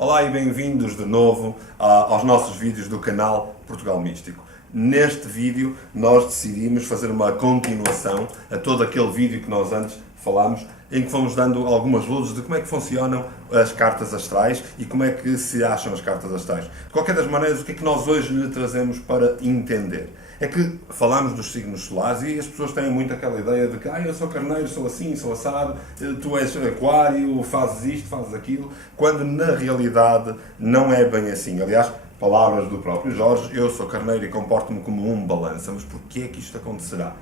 Olá e bem-vindos de novo aos nossos vídeos do canal Portugal Místico. Neste vídeo nós decidimos fazer uma continuação a todo aquele vídeo que nós antes falámos, em que fomos dando algumas luzes de como é que funcionam as cartas astrais e como é que se acham as cartas astrais. De qualquer das maneiras, o que é que nós hoje lhe trazemos para entender? É que falamos dos signos solares e as pessoas têm muito aquela ideia de que eu sou carneiro, sou assim, sou assado, tu és aquário, fazes isto, fazes aquilo, quando na realidade não é bem assim. Aliás, palavras do próprio Jorge, eu sou carneiro e comporto-me como um balança. Mas porquê é que isto acontecerá?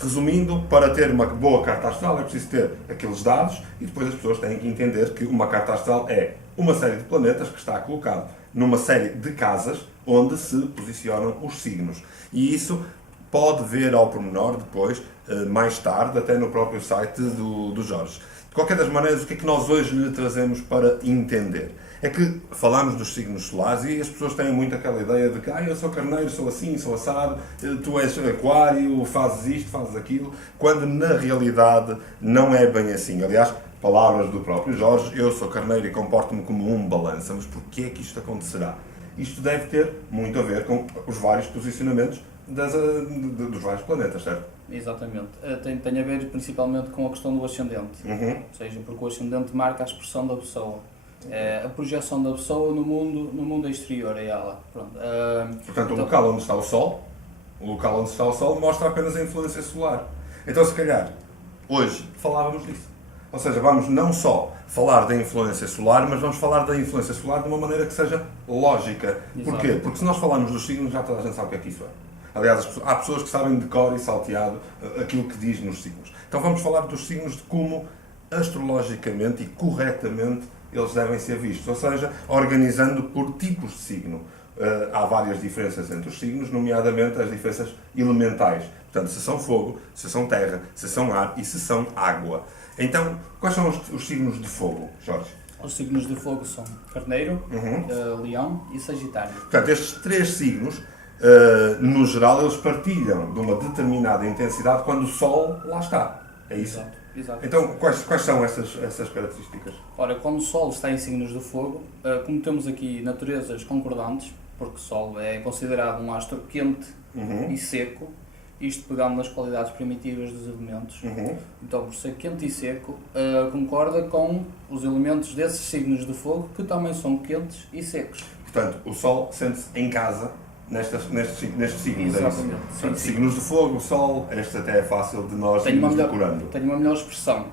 Resumindo, para ter uma boa carta astral é preciso ter aqueles dados e depois as pessoas têm que entender que uma carta astral é uma série de planetas que está colocado numa série de casas onde se posicionam os signos. E isso pode ver ao pormenor depois, mais tarde, até no próprio site do Jorge. De qualquer das maneiras, o que é que nós hoje lhe trazemos para entender? É que falamos dos signos solares e as pessoas têm muito aquela ideia de que eu sou carneiro, sou assim, sou assado, tu és aquário, fazes isto, fazes aquilo, quando na realidade não é bem assim. Aliás, palavras do próprio Jorge, eu sou carneiro e comporto-me como um balança. Mas porquê é que isto acontecerá? Isto deve ter muito a ver com os vários posicionamentos dos vários planetas, certo? Exatamente. Tem a ver principalmente com a questão do ascendente. Ou seja, porque o ascendente marca a expressão da pessoa. A projeção da pessoa no mundo exterior a ela. Pronto. Portanto, o local onde está o Sol, mostra apenas a influência solar. Então, se calhar, hoje falávamos disso. Ou seja, vamos não só falar da influência solar, mas vamos falar da influência solar de uma maneira que seja lógica. Exato. Porquê? Porque se nós falarmos dos signos, já toda a gente sabe o que é que isso é. Aliás, há pessoas que sabem de cor e salteado aquilo que diz nos signos. Então vamos falar dos signos de como astrologicamente e corretamente eles devem ser vistos, ou seja, organizando por tipos de signo. Há várias diferenças entre os signos, nomeadamente as diferenças elementais. Portanto, se são fogo, se são terra, se são ar e se são água. Então, quais são os signos de fogo, Jorge? Os signos de fogo são Carneiro, Leão e Sagitário. Portanto, estes três signos, no geral, eles partilham de uma determinada intensidade quando o Sol lá está. É isso? Exato. Então, quais são essas características? Ora, quando o Sol está em signos de fogo, como temos aqui naturezas concordantes, porque o Sol é considerado um astro quente e seco, isto pegando nas qualidades primitivas dos elementos, então por ser quente e seco, concorda com os elementos desses signos de fogo que também são quentes e secos. Portanto, o Sol sente-se em casa nestes signos. Exatamente. É isso? Portanto, signos de fogo, o Sol, este até é fácil de nós irmos decorando. Tenho uma melhor expressão.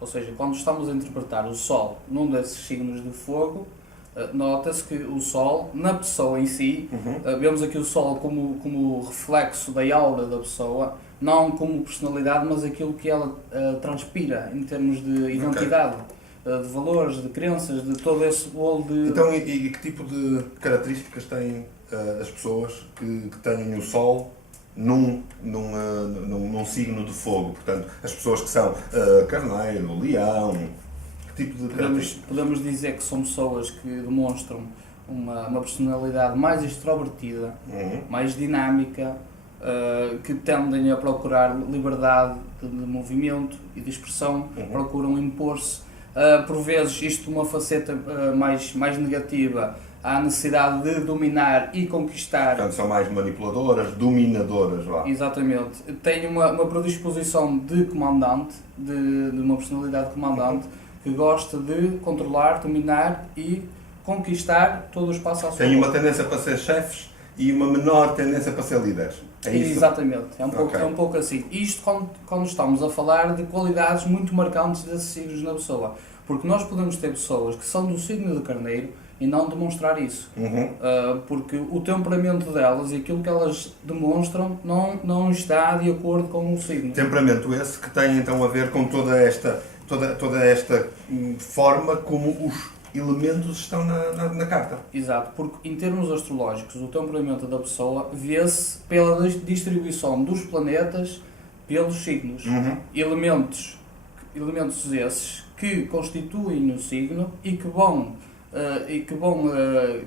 Ou seja, quando estamos a interpretar o Sol num desses signos de fogo, nota-se que o Sol, na pessoa em si, vemos aqui o Sol como reflexo da aura da pessoa, não como personalidade, mas aquilo que ela transpira em termos de identidade, de valores, de crenças, de todo esse bolo de... Então, e que tipo de características têm as pessoas que têm o Sol num signo de fogo? Portanto, as pessoas que são carneiro, leão, que tipo de características? Podemos dizer que são pessoas que demonstram uma personalidade mais extrovertida, mais dinâmica, que tendem a procurar liberdade de movimento e de expressão, procuram impor-se. Por vezes, isto uma faceta mais negativa, há a necessidade de dominar e conquistar. Portanto, são mais manipuladoras, dominadoras, vá. Exatamente. Tem uma predisposição de comandante, de uma personalidade comandante, que gosta de controlar, dominar e conquistar todo o espaço à sua Tem uma tendência para ser chefes e uma menor tendência para ser líderes. É isso? Exatamente. É um pouco assim. Isto quando estamos a falar de qualidades muito marcantes desses signos na pessoa. Porque nós podemos ter pessoas que são do signo de Carneiro e não demonstrar isso. Uhum. Porque o temperamento delas e aquilo que elas demonstram não está de acordo com o signo. Temperamento esse que tem então a ver com toda esta forma como os elementos estão na carta. Exato, porque em termos astrológicos o temperamento da pessoa vê-se pela distribuição dos planetas pelos signos. Uhum. Elementos esses que constituem o signo e que vão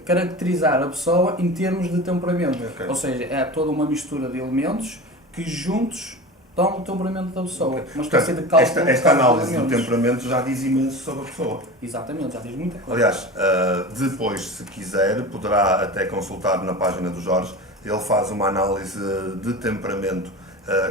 caracterizar a pessoa em termos de temperamento. Okay. Ou seja, é toda uma mistura de elementos que juntos dão o temperamento da pessoa. Okay. Uma Portanto, espécie de cálculo esta análise do elementos. temperamento já diz imenso sobre a pessoa. Exatamente, já diz muita coisa. Aliás, depois, se quiser, poderá até consultar na página do Jorge. Ele faz uma análise de temperamento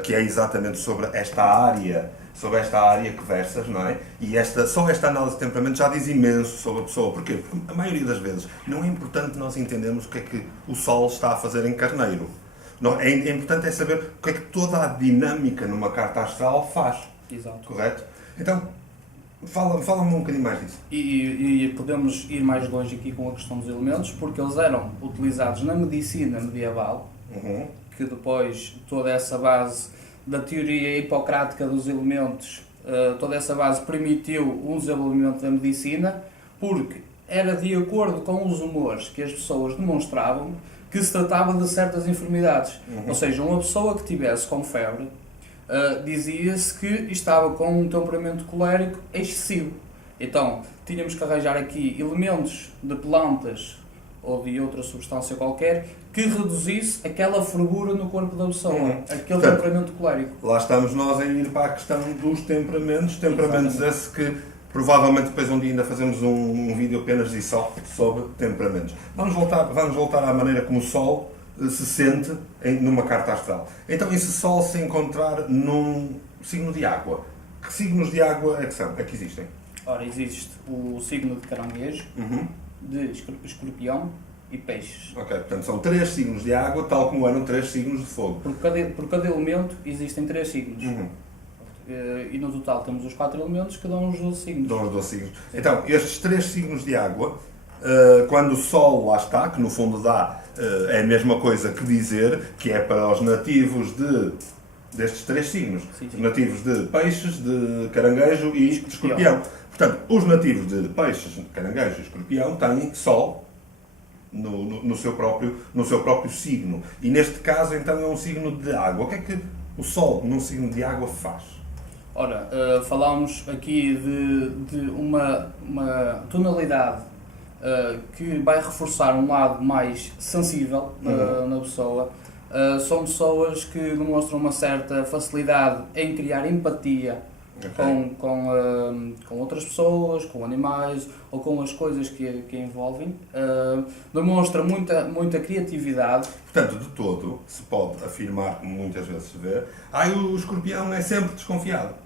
que é exatamente sobre esta área que versas, não é? E só esta análise de temperamento já diz imenso sobre a pessoa. Porquê? Porque a maioria das vezes não é importante nós entendermos o que é que o Sol está a fazer em Carneiro. Não, é importante saber o que é que toda a dinâmica numa carta astral faz. Exato. Correto? Então, fala-me um bocadinho mais disso. E podemos ir mais longe aqui com a questão dos elementos, porque eles eram utilizados na medicina medieval, Uhum. que depois toda essa base da teoria hipocrática dos elementos, toda essa base permitiu um desenvolvimento da medicina, porque era de acordo com os humores que as pessoas demonstravam que se tratava de certas enfermidades. Uhum. Ou seja, uma pessoa que tivesse com febre, dizia-se que estava com um temperamento colérico excessivo. Então, tínhamos que arranjar aqui elementos de plantas ou de outra substância qualquer que reduzisse aquela fervura no corpo da pessoa, aquele Portanto, temperamento colérico. Lá estamos nós a ir para a questão dos temperamentos. Temperamentos esses que provavelmente depois um dia ainda fazemos um vídeo apenas e só sobre temperamentos. Vamos voltar à maneira como o Sol se sente numa carta astral. Então, e se o Sol se encontrar num signo de água? Que signos de água é que são? É que existem? Ora, existe o signo de caranguejo, Uhum. de escorpião e peixes. Ok, portanto são 3 signos de água, tal como eram 3 signos de fogo. Por cada elemento existem 3 signos. Uhum. E no total temos os 4 elementos que dão os 12 signos. Dão os 12 signos. Então, estes 3 signos de água, quando o Sol lá está, que no fundo é a mesma coisa que dizer que é para os nativos destes 3 signos. Sim. Os nativos de peixes, de caranguejo e de escorpião. Portanto, os nativos de peixes, de caranguejo e escorpião têm Sol no seu próprio signo. E neste caso, então, é um signo de água. O que é que o Sol num signo de água faz? Ora, falámos aqui de uma tonalidade que vai reforçar um lado mais sensível na pessoa. São pessoas que demonstram uma certa facilidade em criar empatia com outras pessoas, com animais ou com as coisas que envolvem. Demonstra muita criatividade. Portanto, de todo, se pode afirmar, como muitas vezes se vê, o escorpião é sempre desconfiado.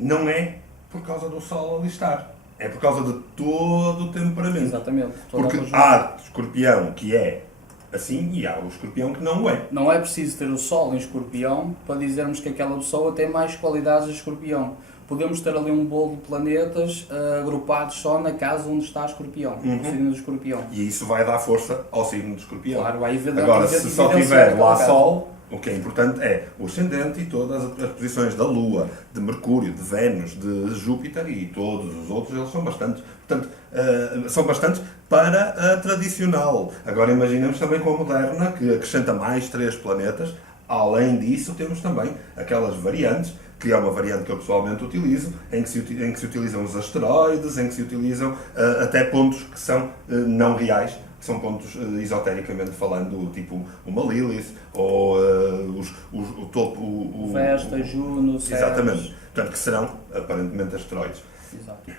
Não é por causa do Sol ali estar. É por causa de todo o temperamento. Exatamente. Porque há escorpião que é assim e há o escorpião que não é. Não é preciso ter o Sol em escorpião para dizermos que aquela pessoa tem mais qualidades de escorpião. Podemos ter ali um bolo de planetas agrupados só na casa onde está escorpião, no signo do escorpião. E isso vai dar força ao signo do escorpião. Claro, vai Agora, se só tiver lá Sol, o que é importante é o ascendente e todas as posições da Lua, de Mercúrio, de Vênus, de Júpiter e todos os outros, eles são bastantes. Portanto, são bastantes para a tradicional. Agora imaginemos também com a moderna, que acrescenta mais 3 planetas. Além disso, temos também aquelas variantes, que é uma variante que eu pessoalmente utilizo, em que se utilizam os asteroides, em que se utilizam até pontos que são não reais, que são pontos esotericamente falando, tipo uma Lilith, ou o topo... O Vesta, Juno, Ceres. Exatamente. Portanto, que serão aparentemente asteroides. Exato.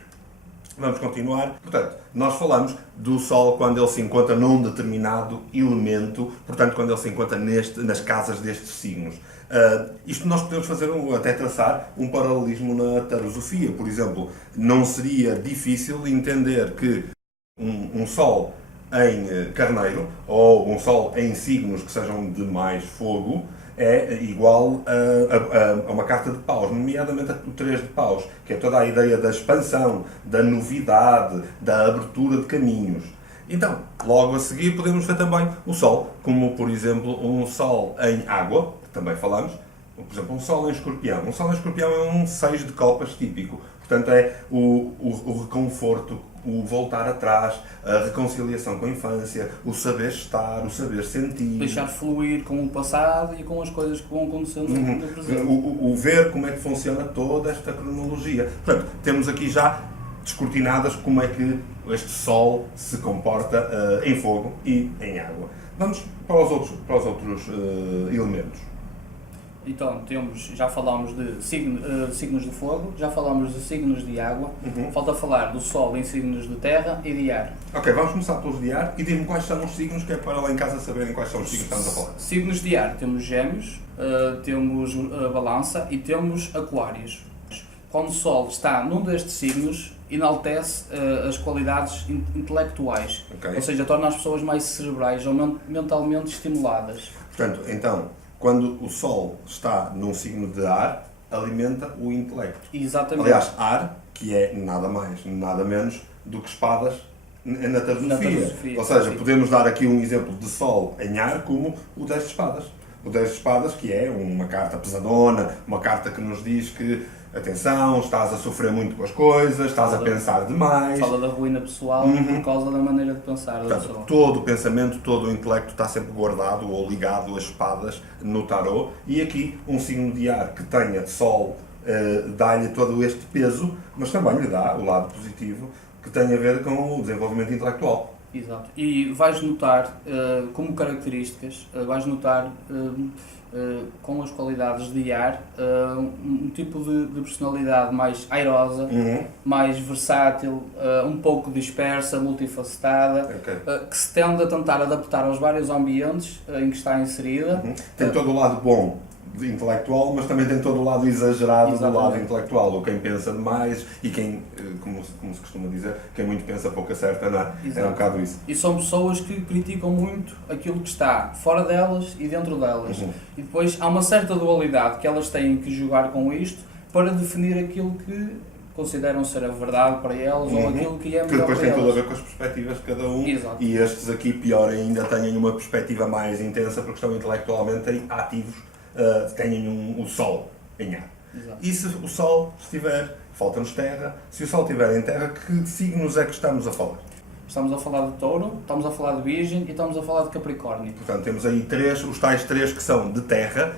Vamos continuar. Portanto, nós falamos do Sol quando ele se encontra num determinado elemento, portanto, quando ele se encontra nas casas destes signos. Isto nós podemos fazer, até traçar um paralelismo na tarosofia. Por exemplo, não seria difícil entender que um Sol em Carneiro, ou um Sol em signos que sejam de mais fogo, é igual a uma carta de paus, nomeadamente o 3 de paus, que é toda a ideia da expansão, da novidade, da abertura de caminhos. Então, logo a seguir podemos ver também o Sol, como por exemplo um Sol em água, que também falamos, por exemplo um Sol em Escorpião. Um Sol em Escorpião é um 6 de copas típico, portanto é o reconforto, o voltar atrás, a reconciliação com a infância, o saber estar, o saber sentir. Deixar fluir com o passado e com as coisas que vão acontecendo no presente. O ver como é que funciona toda esta cronologia. Portanto, temos aqui já descortinadas como é que este Sol se comporta em fogo e em água. Vamos para os outros elementos. Então, já falámos de signos de fogo, já falámos de signos de água, falta falar do Sol em signos de terra e de ar. Ok, vamos começar pelos de ar e diz-me quais são os signos, que é para lá em casa saberem quais são os signos que estamos a falar. Signos de ar, temos Gêmeos, temos Balança e temos Aquários. Quando o Sol está num destes signos, enaltece as qualidades intelectuais, Okay. ou seja, torna as pessoas mais cerebrais ou mentalmente estimuladas. Portanto, então, quando o Sol está num signo de ar, alimenta o intelecto. Exatamente. Aliás, ar, que é nada mais, nada menos do que espadas na Teosofia. Ou seja, sim. podemos dar aqui um exemplo de Sol em ar como o 10 de espadas. O 10 de espadas, que é uma carta pesadona, uma carta que nos diz que, atenção, estás a sofrer muito com as coisas, estás a pensar demais. Fala da ruína pessoal por causa da maneira de pensar da pessoa. Portanto, todo o pensamento, todo o intelecto está sempre guardado ou ligado às espadas no tarot. E aqui, um signo de ar que tenha Sol dá-lhe todo este peso, mas também lhe dá o lado positivo que tem a ver com o desenvolvimento intelectual. Exato. E vais notar, como características, vais notar com as qualidades de ar um tipo de personalidade mais airosa, mais versátil, um pouco dispersa, multifacetada, que se tende a tentar adaptar aos vários ambientes em que está inserida. Tem todo o lado bom intelectual, mas também tem todo o lado exagerado do lado intelectual, ou quem pensa demais e quem, como se costuma dizer, quem muito pensa pouco acerta, não é? É um bocado isso. E são pessoas que criticam muito aquilo que está fora delas e dentro delas. E depois há uma certa dualidade que elas têm que jogar com isto para definir aquilo que consideram ser a verdade para elas ou aquilo que é melhor para elas. Que depois tem tudo a ver com as perspectivas de cada um. Exato. E estes aqui, pior ainda, têm uma perspectiva mais intensa porque estão intelectualmente ativos. Tenham o Sol em ar. Exato. E se o Sol estiver, falta-nos terra, se o Sol estiver em terra, que signos é que estamos a falar? Estamos a falar de Touro, estamos a falar de Virgem e estamos a falar de Capricórnio. Portanto, temos aí os tais três que são de terra,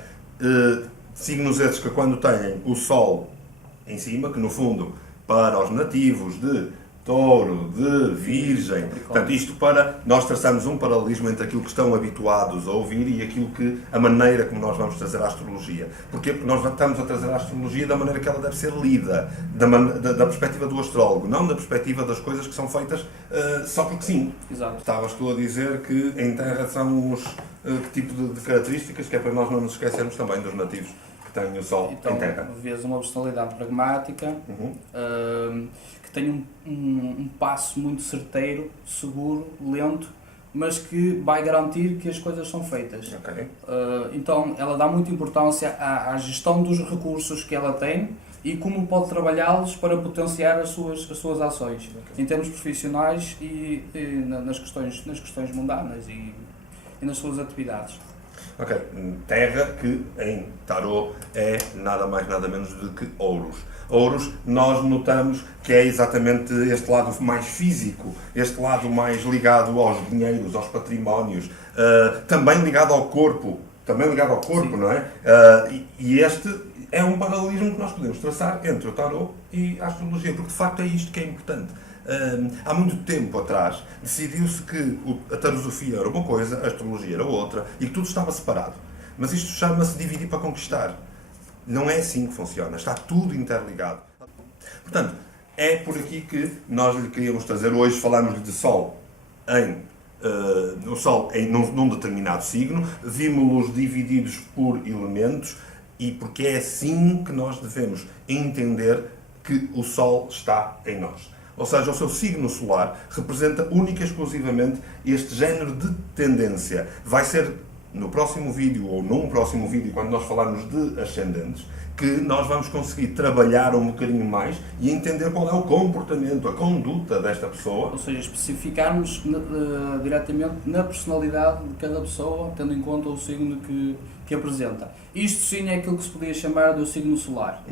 signos esses que quando têm o Sol em cima, que no fundo, para os nativos de Touro, de Virgem, portanto, isto para nós traçarmos um paralelismo entre aquilo que estão habituados a ouvir e aquilo que, a maneira como nós vamos trazer a astrologia. Porquê? Porque nós estamos a trazer a astrologia da maneira que ela deve ser lida, da perspectiva do astrólogo, não da perspectiva das coisas que são feitas só porque sim. Exato. Estavas tu a dizer que em terra são que tipo de características, que é para nós não nos esquecermos também dos nativos que têm o Sol então, em terra. vês uma personalidade pragmática, que tem um passo muito certeiro, seguro, lento, mas que vai garantir que as coisas são feitas. Okay. Então, ela dá muita importância à gestão dos recursos que ela tem e como pode trabalhá-los para potenciar as suas ações, em termos profissionais e nas questões mundanas e nas suas atividades. Ok, terra que em tarot é nada mais nada menos do que ouros. Ouros, nós notamos que é exatamente este lado mais físico, este lado mais ligado aos dinheiros, aos patrimónios, também ligado ao corpo, Sim. Não é? E este é um paralelismo que nós podemos traçar entre o tarot e a astrologia, porque de facto é isto que é importante. Há muito tempo atrás decidiu-se que a teosofia era uma coisa, a astrologia era outra e que tudo estava separado. Mas isto chama-se dividir para conquistar. Não é assim que funciona, está tudo interligado. Portanto, é por aqui que nós lhe queríamos trazer. Hoje falamos de Sol num determinado signo, vimos-los divididos por elementos e porque é assim que nós devemos entender que o Sol está em nós. Ou seja, o seu signo solar representa única e exclusivamente este género de tendência. Vai ser no próximo vídeo ou num próximo vídeo, quando nós falarmos de ascendentes, que nós vamos conseguir trabalhar um bocadinho mais e entender qual é o comportamento, a conduta desta pessoa. Ou seja, especificarmos diretamente na personalidade de cada pessoa, tendo em conta o signo que apresenta. Isto sim é aquilo que se podia chamar do signo solar.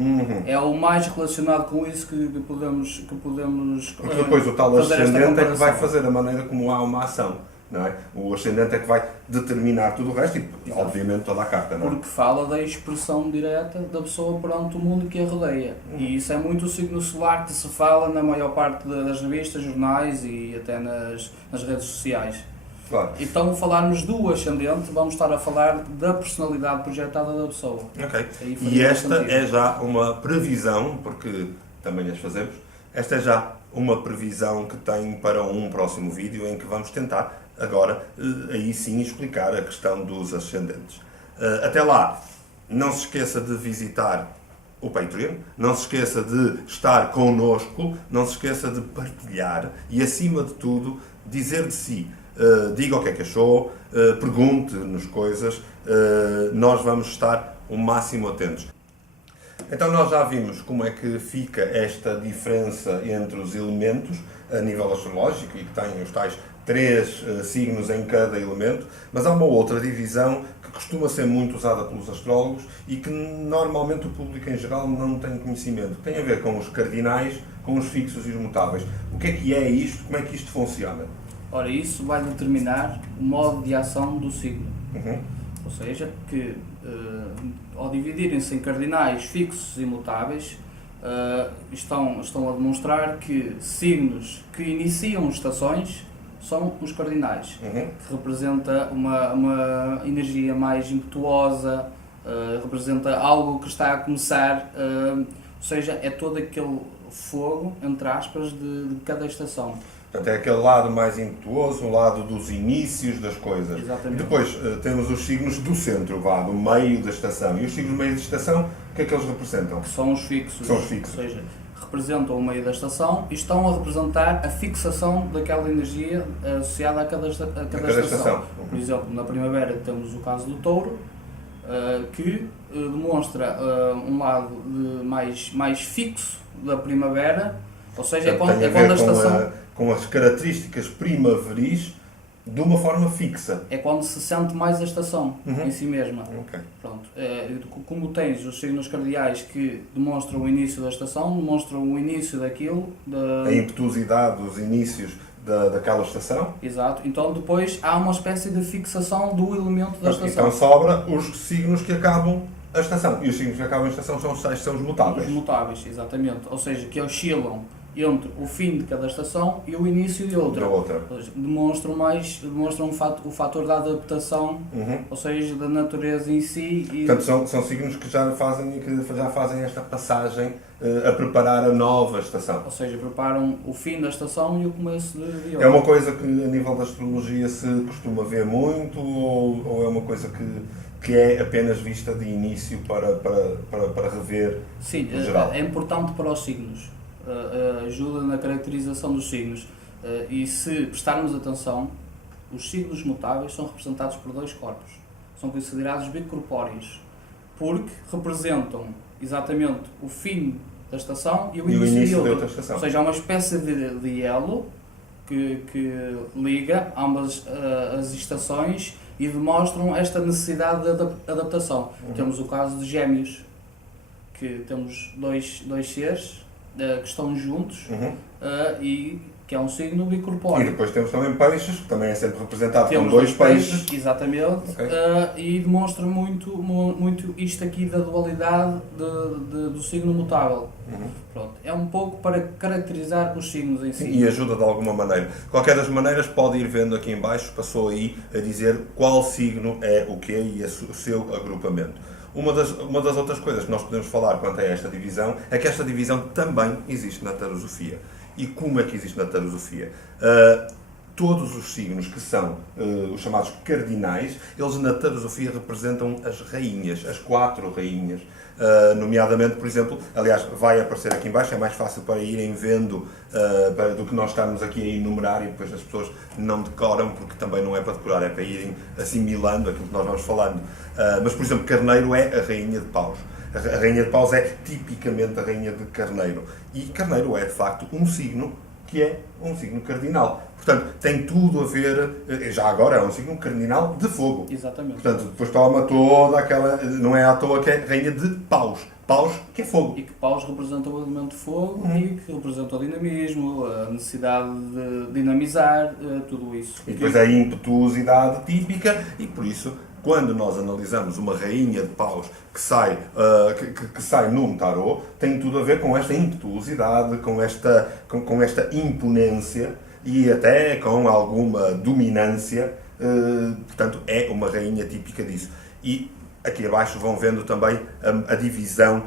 É o mais relacionado com isso que podemos porque depois o tal ascendente é que vai fazer a maneira como há uma ação. Não é? O ascendente é que vai determinar tudo o resto e, obviamente, toda a carta. Não é? Porque fala da expressão direta da pessoa perante o mundo que a rodeia. E isso é muito o signo solar que se fala na maior parte das revistas, jornais e até nas redes sociais. Claro. Então, falarmos do ascendente, vamos estar a falar da personalidade projetada da pessoa. Ok. E esta é já uma previsão, porque também as fazemos, esta é já uma previsão que tem para um próximo vídeo em que vamos tentar agora, aí sim, explicar a questão dos ascendentes. Até lá, não se esqueça de visitar o Patreon, não se esqueça de estar connosco, não se esqueça de partilhar e, acima de tudo, dizer de si. Diga o que é que achou, pergunte-nos coisas, nós vamos estar o máximo atentos. Então nós já vimos como é que fica esta diferença entre os elementos a nível astrológico e que tem os tais 3 signos em cada elemento, mas há uma outra divisão que costuma ser muito usada pelos astrólogos e que normalmente o público em geral não tem conhecimento. Tem a ver com os cardinais, com os fixos e os mutáveis. O que é isto? Como é que isto funciona? Ora, isso vai determinar o modo de ação do signo. Ou seja, que ao dividirem-se em cardinais, fixos e mutáveis, estão a demonstrar que signos que iniciam estações são os cardinais, que representa uma energia mais impetuosa, representa algo que está a começar, ou seja, é todo aquele fogo, entre aspas, de cada estação. Portanto, é aquele lado mais impetuoso, o lado dos inícios das coisas. Exatamente. Depois temos os signos do centro, do meio da estação. E os signos do meio da estação, o que é que eles representam? Que são os fixos. São os fixos. Ou seja, representam o meio da estação e estão a representar a fixação daquela energia associada a cada estação. Por exemplo, na primavera temos o caso do touro, que demonstra um lado mais fixo da primavera, ou seja, portanto, é quando a estação... com as características primaveris de uma forma fixa. É quando se sente mais a estação em si mesma. Okay. Pronto. Como tens os signos cardeais que demonstram o início da estação, demonstram o início daquilo... A impetuosidade dos inícios daquela estação. Exato. Então depois há uma espécie de fixação do elemento da estação. Então sobra os signos que acabam a estação. E os signos que acabam a estação são os mutáveis. Os mutáveis, exatamente. Ou seja, que oscilam entre o fim de cada estação e o início de outra. Ou seja, demonstram o fator da adaptação, ou seja, da natureza em si. E... Portanto, são signos que já fazem esta passagem a preparar a nova estação. Ou seja, preparam o fim da estação e o começo de outra. É uma coisa que a nível da astrologia se costuma ver muito ou é uma coisa que é apenas vista de início para rever? Sim, no geral? É importante para os signos. Ajuda na caracterização dos signos. E se prestarmos atenção, os signos mutáveis são representados por 2 corpos. São considerados bicorpóreos, porque representam exatamente o fim da estação e o início de outra estação. Ou seja, há uma espécie de elo que liga ambas as estações e demonstram esta necessidade de adaptação. Temos o caso de Gêmeos, que temos dois seres que estão juntos e que é um signo bicorpóreo. E depois temos também Peixes, que também é sempre representado com 2 peixes. Exatamente, okay. E demonstra muito isto aqui da dualidade do signo mutável. Pronto, é um pouco para caracterizar os signos em si. E ajuda de alguma maneira. De qualquer das maneiras, pode ir vendo aqui em baixo, passou aí a dizer qual signo é o quê e o seu agrupamento. Uma das outras coisas que nós podemos falar quanto a esta divisão é que esta divisão também existe na tarosofia. E como é que existe na tarosofia? Todos os signos que são os chamados cardinais, eles na tarosofia representam as rainhas, as 4 rainhas. Nomeadamente, por exemplo, aliás, vai aparecer aqui em baixo, é mais fácil para irem vendo do que nós estarmos aqui a enumerar e depois as pessoas não decoram, porque também não é para decorar, é para irem assimilando aquilo que nós vamos falando. Mas, por exemplo, Carneiro é a rainha de paus. A rainha de paus é tipicamente a rainha de carneiro. E carneiro é, de facto, um signo que é um signo cardinal. Portanto, tem tudo a ver, já agora é um signo cardinal de fogo. Exatamente. Portanto, depois toma toda aquela, não é à toa que é rainha de paus. Paus, que é fogo. E que paus representam o elemento fogo e que representam o dinamismo, a necessidade de dinamizar, tudo isso. E depois a impetuosidade típica, e por isso, quando nós analisamos uma rainha de paus que sai, que sai num tarô, tem tudo a ver com esta impetuosidade, com esta imponência e até com alguma dominância. Portanto, é uma rainha típica disso. E aqui abaixo vão vendo também a divisão.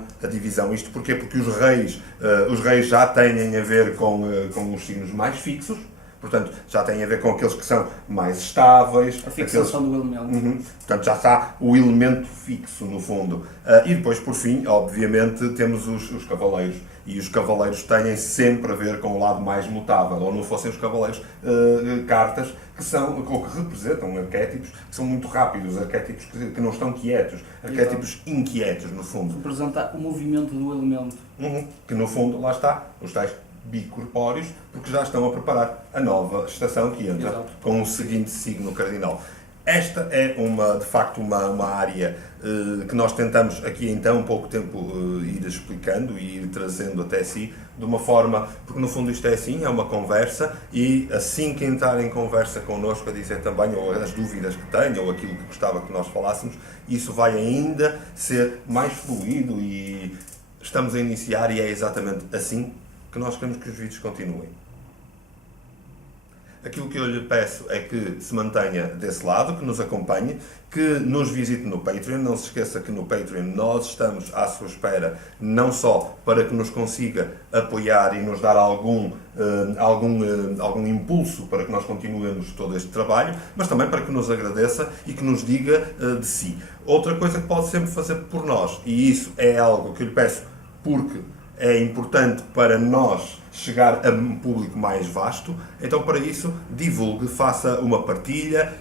Isto porquê? Porque os reis já têm a ver com os signos mais fixos. Portanto, já tem a ver com aqueles que são mais estáveis. A fixação do elemento. Portanto, já está o elemento fixo, no fundo. E depois, por fim, obviamente, temos os cavaleiros. E os cavaleiros têm sempre a ver com o lado mais mutável. Ou não fossem os cavaleiros cartas que são, ou que representam arquétipos que são muito rápidos, arquétipos que não estão quietos, arquétipos inquietos, no fundo. Representa o movimento do elemento. Que, no fundo, lá está, os tais bicorpóreos, porque já estão a preparar a nova estação que entra. Exato. Com o seguinte signo cardinal. Esta é, de facto, uma área que nós tentamos aqui, então, um pouco tempo ir explicando e ir trazendo até si, de uma forma, porque no fundo isto é assim, é uma conversa, e assim que entrar em conversa connosco a dizer também, ou as dúvidas que tenham, ou aquilo que gostava que nós falássemos, isso vai ainda ser mais fluido e estamos a iniciar, e é exatamente assim que nós queremos que os vídeos continuem. Aquilo que eu lhe peço é que se mantenha desse lado, que nos acompanhe, que nos visite no Patreon. Não se esqueça que no Patreon nós estamos à sua espera, não só para que nos consiga apoiar e nos dar algum impulso para que nós continuemos todo este trabalho, mas também para que nos agradeça e que nos diga de si. Outra coisa que pode sempre fazer por nós, e isso é algo que eu lhe peço porque é importante para nós chegar a um público mais vasto, então para isso divulgue, faça uma partilha,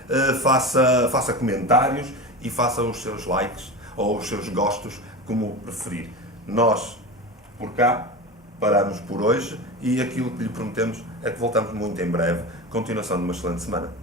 faça comentários e faça os seus likes ou os seus gostos, como preferir. Nós, por cá, paramos por hoje e aquilo que lhe prometemos é que voltamos muito em breve. Continuação de uma excelente semana.